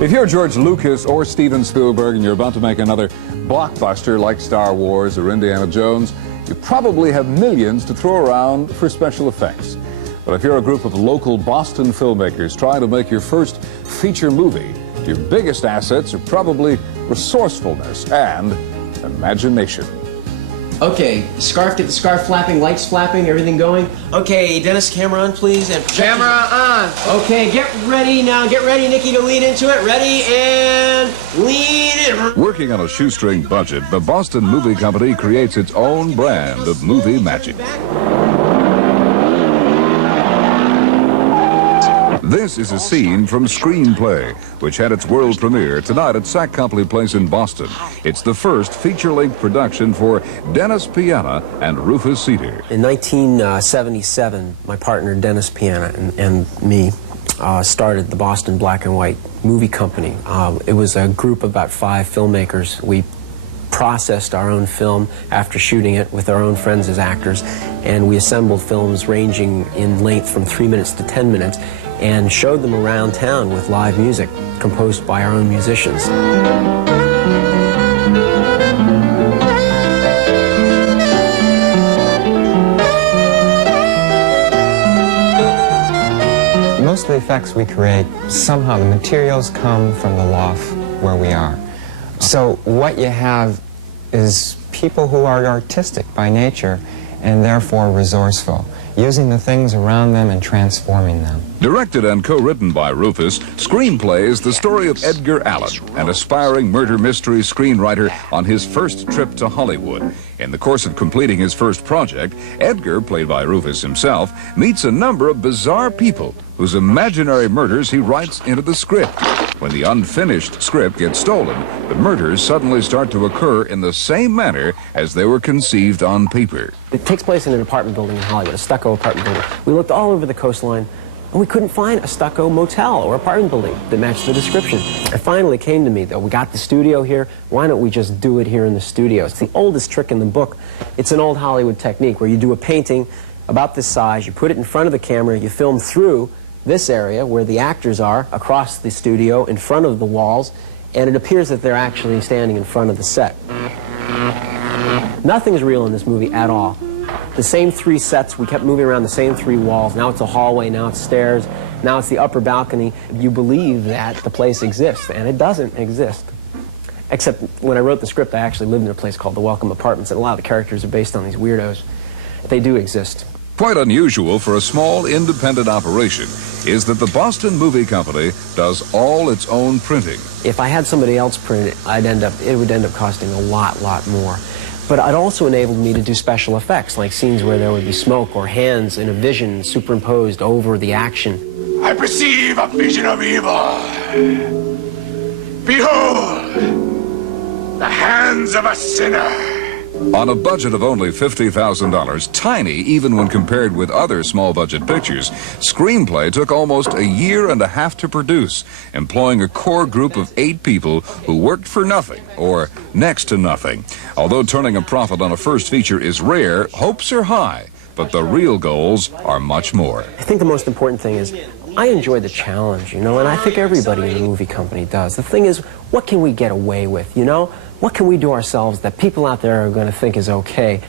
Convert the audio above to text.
If you're George Lucas or Steven Spielberg and you're about to make another blockbuster like Star Wars or Indiana Jones, you probably have millions to throw around for special effects. But if you're a group of local Boston filmmakers trying to make your first feature movie, your biggest assets are probably resourcefulness and imagination. Okay, scarf, get the scarf flapping, lights flapping, everything going. Okay, Dennis, camera on, please. And camera on. Okay, get ready now. Get ready, Nikki, to lean into it. Ready, and lean in. Working on a shoestring budget, the Boston Movie Company creates its own brand of movie magic. This is a scene from Screamplay, which had its world premiere tonight at Sac Copley Place in Boston. It's the first feature-length production for Dennis Piana and Rufus Seder. In 1977, my partner Dennis Piana and me started the Boston Black and White Movie Company. It was a group of about 5 filmmakers. We processed our own film after shooting it with our own friends as actors, and we assembled films ranging in length from 3 minutes to 10 minutes and showed them around town with live music composed by our own musicians. Most of the effects we create, somehow the materials come from the loft where we are. So what you have is people who are artistic by nature and therefore resourceful, using the things around them and transforming them. Directed and co-written by Rufus, Screamplay is the story of Edgar Allan, an aspiring murder mystery screenwriter on his first trip to Hollywood. In the course of completing his first project, Edgar, played by Rufus himself, meets a number of bizarre people whose imaginary murders he writes into the script. When the unfinished script gets stolen, the murders suddenly start to occur in the same manner as they were conceived on paper. It takes place in an apartment building in Hollywood, a stucco apartment building. We looked all over the coastline, and we couldn't find a stucco motel or apartment building that matched the description. It finally came to me that we got the studio here, why don't we just do it here in the studio? It's the oldest trick in the book. It's an old Hollywood technique where you do a painting about this size, you put it in front of the camera, you film through this area where the actors are across the studio in front of the walls, and it appears that they're actually standing in front of the set. Nothing's real in this movie at all. The same 3 sets, we kept moving around the same 3 walls. Now it's a hallway, now it's stairs, now it's the upper balcony. You believe that the place exists, and it doesn't exist. Except when I wrote the script, I actually lived in a place called the Welcome Apartments, and a lot of the characters are based on these weirdos. They do exist. Quite unusual for a small independent operation is that the Boston Movie Company does all its own printing. If I had somebody else print it, it would end up costing a lot more. But it also enabled me to do special effects, like scenes where there would be smoke or hands in a vision superimposed over the action. I perceive a vision of evil. Behold, the hands of a sinner. On a budget of only $50,000, tiny even when compared with other small-budget pictures, Screamplay took almost a year and a half to produce, employing a core group of 8 people who worked for nothing, or next to nothing. Although turning a profit on a first feature is rare, hopes are high, but the real goals are much more. I think the most important thing is I enjoy the challenge, you know, and I think everybody in the movie company does. The thing is, what can we get away with, you know? What can we do ourselves that people out there are going to think is okay?